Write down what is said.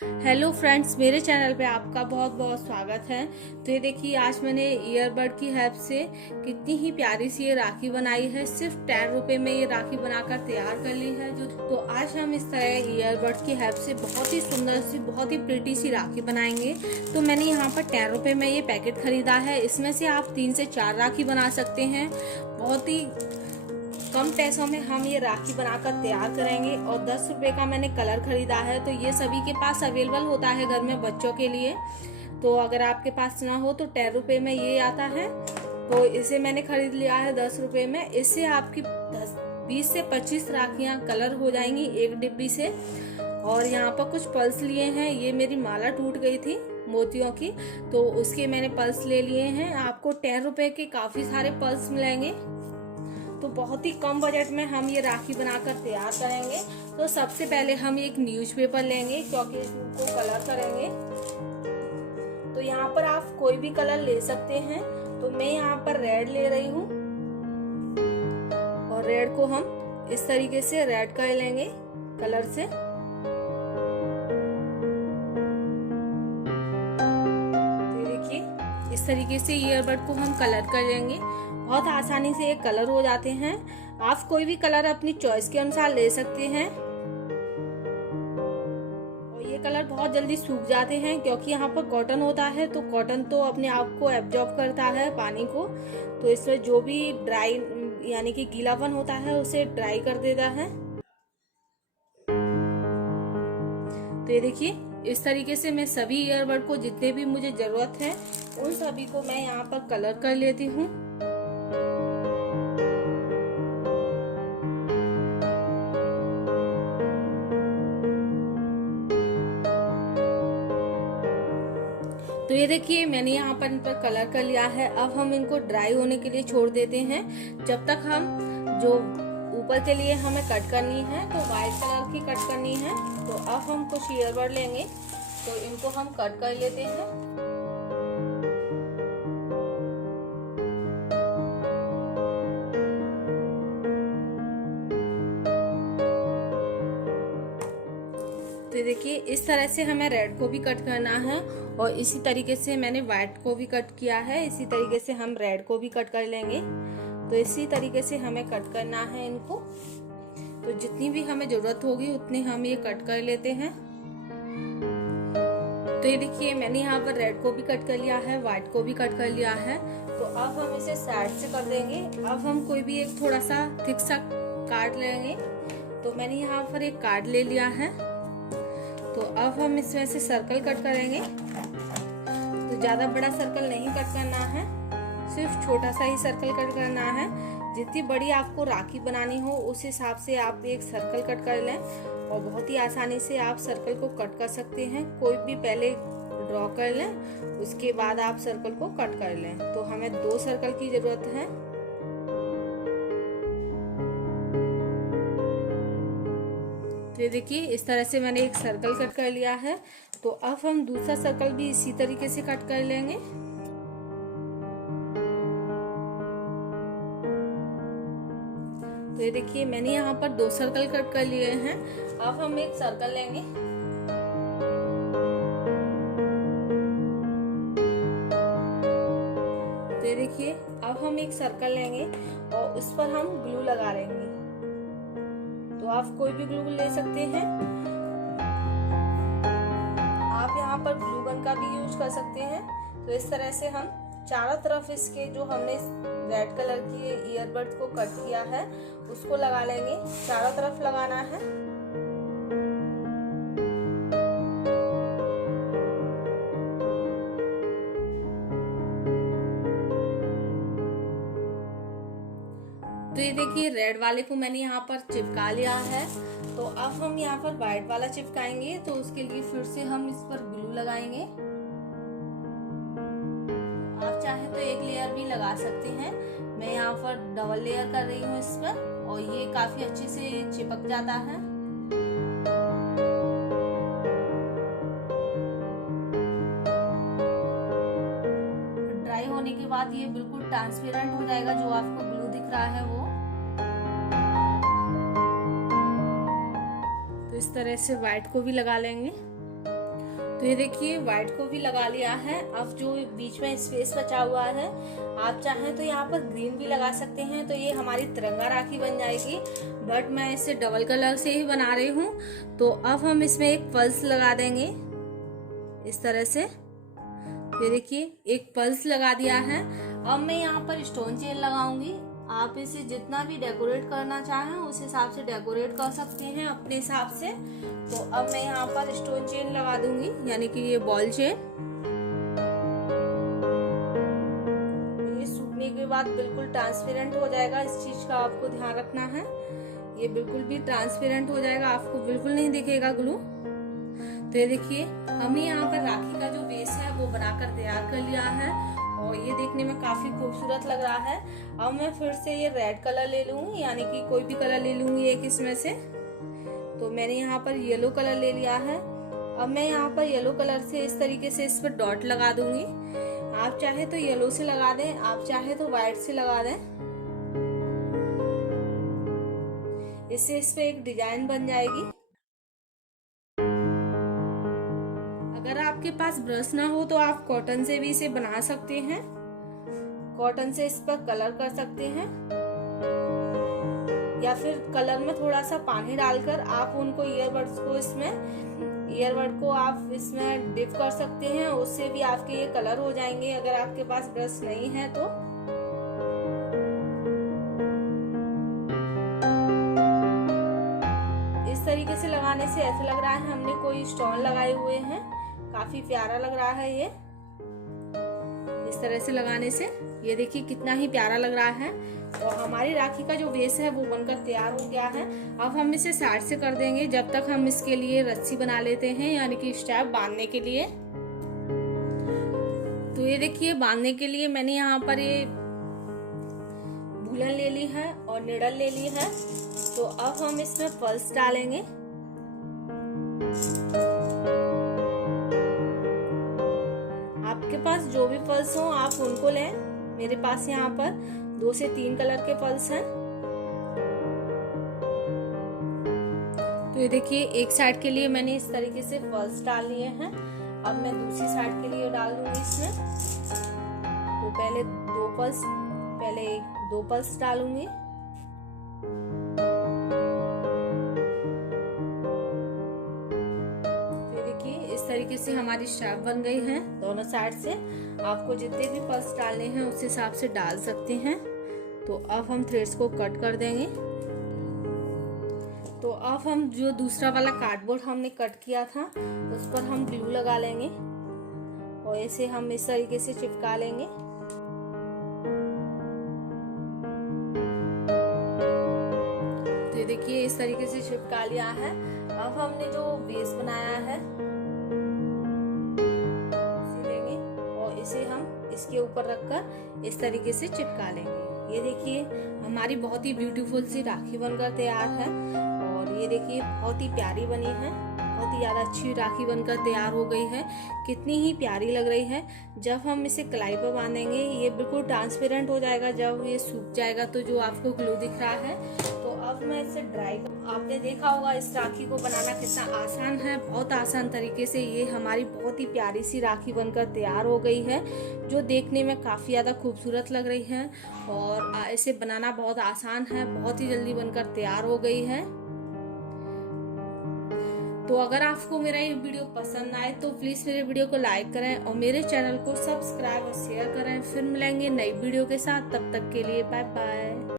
Hello friends, मेरे channel पे आपका बहुत बहुत स्वागत है। तो ये देखिए, आज मैंने ईयरबड की हेल्प से कितनी ही प्यारी सी ये राखी बनाई है। सिर्फ 10 रुपए में ये राखी बनाकर तैयार कर ली है। तो आज हम इस तरह ईयरबड की हेल्प से बहुत ही सुंदर सी, बहुत ही प्रिटी सी राखी बनाएंगे। तो मैंने यहाँ पर 10 रुपए में ये पैकेट खरीदा है। इसमें से आप 3 से 4 राखी बना सकते हैं। बहुत ही कम पैसों में हम ये राखी बनाकर तैयार करेंगे। और 10 रुपए का मैंने कलर खरीदा है। तो ये सभी के पास अवेलेबल होता है घर में बच्चों के लिए। तो अगर आपके पास ना हो तो 10 रुपए में ये आता है। तो इसे मैंने खरीद लिया है 10 रुपए में। इससे आपकी 20 से 25 राखियां कलर हो जाएंगी एक डिब्बी से। और यहाँ पर कुछ पल्स लिए हैं। ये मेरी माला टूट गई थी मोतियों की, तो उसके मैंने पल्स ले लिए हैं। आपको 10 रुपए के काफी सारे पल्स मिलेंगे। तो बहुत ही कम बजट में हम ये राखी बनाकर तैयार करेंगे। तो सबसे पहले हम एक न्यूज़पेपर लेंगे, क्योंकि इसको कलर करेंगे। तो यहाँ पर आप कोई भी कलर ले सकते हैं। तो मैं यहाँ पर रेड ले रही हूँ। और रेड को हम इस तरीके से रेड कर लेंगे कलर से। तो देखिए, इस तरीके से ईयरबड को हम कलर कर लेंगे। बहुत आसानी से ये कलर हो जाते हैं। आप कोई भी कलर अपनी चॉइस के अनुसार ले सकते हैं। और ये कलर बहुत जल्दी सूख जाते हैं, क्योंकि यहाँ पर कॉटन होता है। तो कॉटन तो अपने आप को एब्जॉर्ब करता है पानी को। तो इसमें जो भी ड्राई यानी कि गीलापन होता है उसे ड्राई कर देता है। तो ये देखिए, इस तरीके से मैं सभी ईयरबड को, जितने भी मुझे जरूरत है, उन सभी को मैं यहाँ पर कलर कर लेती हूँ। तो ये देखिए, मैंने यहाँ पर इन पर कलर कर लिया है। अब हम इनको ड्राई होने के लिए छोड़ देते हैं। जब तक हम जो ऊपर के लिए हमें कट करनी है, तो वाइट कलर की कट करनी है। तो अब हम कुछ ईयरबड लेंगे, तो इनको हम कट कर लेते हैं। तो देखिए, इस तरह से हमें रेड को भी कट करना है। और इसी तरीके से मैंने व्हाइट को भी कट किया है। इसी तरीके से हम रेड को भी कट कर लेंगे। तो इसी तरीके से हमें कट करना है इनको। तो जितनी भी हमें जरूरत होगी उतनी हम ये कट कर लेते हैं। तो ये देखिए, मैंने यहाँ पर रेड को भी कट कर लिया है, व्हाइट को भी कट कर लिया है। तो अब हम इसे साइड से कर देंगे। अब हम कोई भी एक थोड़ा सा थिक सा कार्ड लेंगे। तो मैंने यहाँ पर एक कार्ड ले लिया है। तो अब हम इसमें से सर्कल कट करेंगे। तो ज्यादा बड़ा सर्कल नहीं कट करना है, सिर्फ छोटा सा ही सर्कल कट करना है। जितनी बड़ी आपको राखी बनानी हो उस हिसाब से आप एक सर्कल कट कर लें। और बहुत ही आसानी से आप सर्कल को कट कर सकते हैं। कोई भी पहले ड्रॉ कर लें, उसके बाद आप सर्कल को कट कर लें। तो हमें 2 सर्कल की जरूरत है। तो ये देखिए, इस तरह से मैंने एक सर्कल कट कर लिया है। तो अब हम दूसरा सर्कल भी इसी तरीके से कट कर लेंगे। तो ये देखिए, मैंने यहाँ पर 2 सर्कल कट कर लिए हैं। अब हम एक सर्कल लेंगे। तो ये देखिए, अब हम एक सर्कल लेंगे और उस पर हम ग्लू लगा लेंगे। तो आप कोई भी ग्लू ले सकते हैं। आप यहाँ पर ग्लू गन का भी यूज कर सकते हैं। तो इस तरह से हम चारों तरफ इसके जो हमने रेड कलर की ईयरबड्स को कट किया है उसको लगा लेंगे। चारों तरफ लगाना है। तो ये देखिए, रेड वाले को मैंने यहाँ पर चिपका लिया है। तो अब हम यहाँ पर व्हाइट वाला चिपकाएंगे। तो उसके लिए फिर से हम इस पर ग्लू लगाएंगे। आप चाहे तो एक लेयर भी लगा सकते हैं। मैं यहाँ पर डबल लेयर कर रही हूँ इस पर, और ये काफी अच्छे से चिपक जाता है। ड्राई होने के बाद ये बिल्कुल ट्रांसपेरेंट हो जाएगा। जो आपको ग्लू दिख रहा है वो। तो इस तरह से व्हाइट को भी लगा लेंगे। तो ये देखिए व्हाइट को भी लगा लिया है। अब जो बीच में स्पेस बचा हुआ है, आप चाहें तो यहाँ पर ग्रीन भी लगा सकते हैं, तो ये हमारी तिरंगा राखी बन जाएगी। बट मैं इसे डबल कलर से ही बना रही हूँ। तो अब हम इसमें एक पल्स लगा देंगे इस तरह से। ये देखिए एक पल्स लगा दिया है। अब मैं यहाँ पर स्टोन चेन लगाऊंगी। आप इसे जितना भी डेकोरेट करना चाहें उस हिसाब से डेकोरेट कर सकते हैं अपने हिसाब से। तो अब मैं यहाँ पर स्टोन चेन लगा दूंगी, यानी कि ये बॉल चेन। ये सूखने के बाद बिल्कुल ट्रांसपेरेंट हो जाएगा, इस चीज का आपको ध्यान रखना है। ये बिल्कुल भी ट्रांसपेरेंट हो जाएगा, आपको बिल्कुल नहीं दिखेगा ग्लू। तो ये देखिए हमने यहाँ पर राखी का जो बेस है वो बनाकर तैयार कर लिया है और ये देखने में काफी खूबसूरत लग रहा है। अब मैं फिर से ये रेड कलर ले लूंगी, यानी कि कोई भी कलर ले लूंगी एक इसमें से। तो मैंने यहाँ पर येलो कलर ले लिया है। अब मैं यहाँ पर येलो कलर से इस तरीके से इस पर डॉट लगा दूंगी। आप चाहे तो येलो से लगा दें, आप चाहे तो व्हाइट से लगा दें। इससे इस पे एक डिजाइन बन जाएगी। अगर आपके पास ब्रश ना हो तो आप कॉटन से भी इसे बना सकते हैं। कॉटन से इस पर कलर कर सकते हैं, या फिर कलर में थोड़ा सा पानी डालकर आप उनको ईयरबड को आप इसमें डिप कर सकते हैं। उससे भी आपके ये कलर हो जाएंगे अगर आपके पास ब्रश नहीं है तो। इस तरीके से लगाने से ऐसा लग रहा है हमने कोई स्टोन लगाए हुए हैं। काफी प्यारा लग रहा है ये इस तरह से लगाने से। ये देखिए कितना ही प्यारा लग रहा है। और हमारी राखी का जो बेस है वो बनकर तैयार हो गया है। अब हम इसे साइड से कर देंगे जब तक हम इसके लिए रस्सी बना लेते हैं, यानी कि स्ट्रैप बांधने के लिए। तो ये देखिए बांधने के लिए मैंने यहाँ पर ये वूलन ले ली है और निडल ले ली है। तो अब हम इसमें पल्स डालेंगे। आपके पास जो भी पल्स हो आप उनको लें। मेरे पास यहाँ पर 2 से 3 कलर के पल्स हैं। तो ये देखिए एक साइड के लिए मैंने इस तरीके से पल्स डाल लिए हैं। अब मैं दूसरी साइड के लिए डाल दूंगी इसमें। तो पहले 2 पल्स डालूंगी। इस तरीके से हमारी स्ट्रैप बन गई है दोनों साइड से। आपको जितने भी पल्स डालने हैं उस हिसाब से डाल सकते हैं। तो अब हम थ्रेड्स को कट कर देंगे। तो अब हम जो दूसरा वाला कार्डबोर्ड हमने कट किया था उस पर हम ग्लू लगा लेंगे और इसे हम इस तरीके से चिपका लेंगे। तो ये देखिए इस तरीके से चिपका लिया है। अब हमने जो बेस बनाया है इसे हम इसके ऊपर रखकर इस तरीके से चिपका लेंगे। ये देखिए हमारी बहुत ही ब्यूटीफुल सी राखी बनकर तैयार है। और ये देखिए बहुत ही प्यारी बनी है, बहुत ही ज्यादा अच्छी राखी बनकर तैयार हो गई है। कितनी ही प्यारी लग रही है। जब हम इसे कलाई पर बांधेंगे ये बिल्कुल ट्रांसपेरेंट हो जाएगा। जब ये सूख जाएगा तो जो आपको ग्लू दिख रहा है। तो अब मैं इसे आपने देखा होगा इस राखी को बनाना कितना आसान है। बहुत आसान तरीके से ये हमारी बहुत ही प्यारी सी राखी बनकर तैयार हो गई है, जो देखने में काफ़ी ज़्यादा खूबसूरत लग रही है। और इसे बनाना बहुत आसान है, बहुत ही जल्दी बनकर तैयार हो गई है। तो अगर आपको मेरा ये वीडियो पसंद आए तो प्लीज़ मेरे वीडियो को लाइक करें और मेरे चैनल को सब्सक्राइब और शेयर करें। फिर मिलेंगे नई वीडियो के साथ, तब तक के लिए बाय बाय।